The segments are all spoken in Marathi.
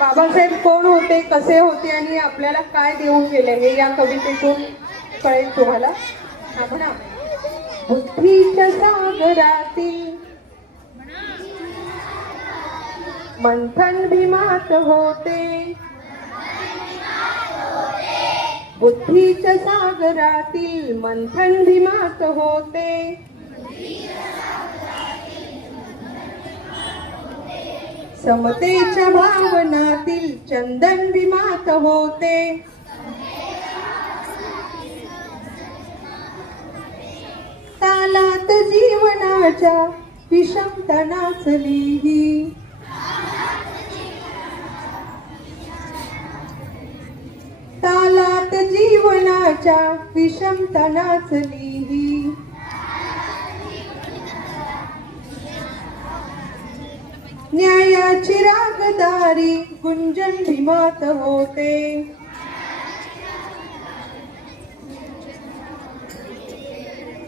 बाबासाहेब कोण होते, कसे होते आणि आपल्याला काय देऊन गेले हे या कवितेतून कळेल तुम्हाला. हा म्हणा. बुद्धीच्या सागरातील मंथन भीमात होते, बुद्धीच्या सागरातील मंथन भीमात होते, समतेच्या भावनातील चंदन भीमात होते, तालात जीवनाच्या विषमता नाचली, तालात जीवनाच्या विषमता नाचली, न्यायाची रागदारी गुंजन भीमात होते,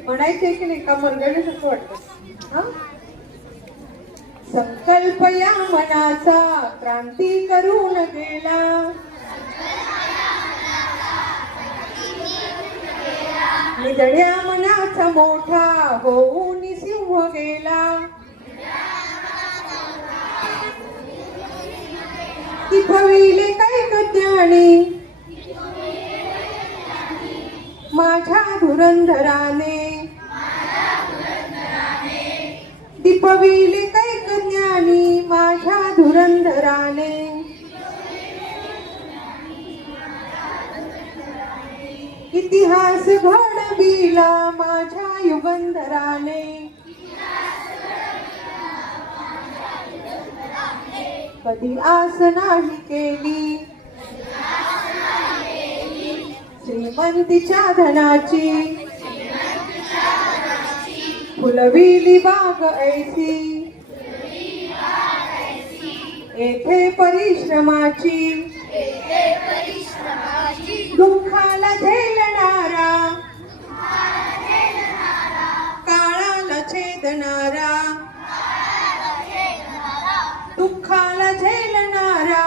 म्हणायचे की नाही का मरगळीच वाटत. संकल्प या मनाचा क्रांती करून गेला, निधड्या मनाचा मोठा होऊन सिंह गेला, दिपविले कैकत्याने माझ्या धुरंधराने, दिपविले कैकत्याने माझ्या धुरंधराने, इतिहास घडविला माझ्या युगंधराने, कधी आस नाही केली श्रीमंतीच्या धनाची, फुलविली बाग ऐसी येथे परिश्रमाची, दुःखाला झेलणारा काळाला छेदणारा, दुःखाला झेलणारा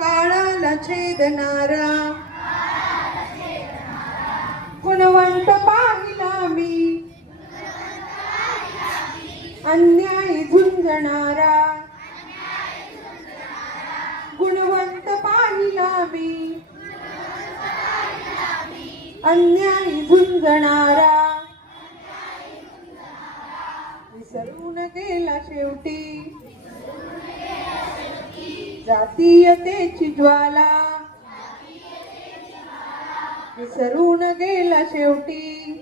काळाला छेदणारा, गुणवंत पाहिला मी अन्यायी झुंजणारा, गुणवंत पाहिला मी अन्यायी झुंजणारा, विसरून गेला शेवटी जातीयतेची ज्वाला, विसरून गेला शेवटी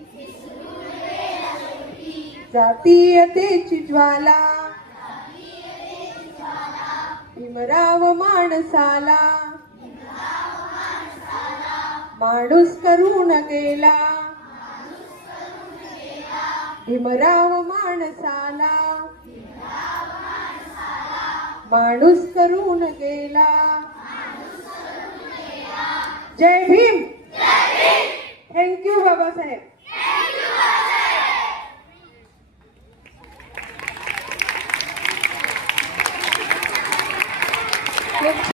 जातीयतेची ज्वाला, भीमराव माणसाला माणूस करून गेला, भीमराव माणसाला माणूस करून गेला. जय भीम. थँक्यू बाबासाहेब.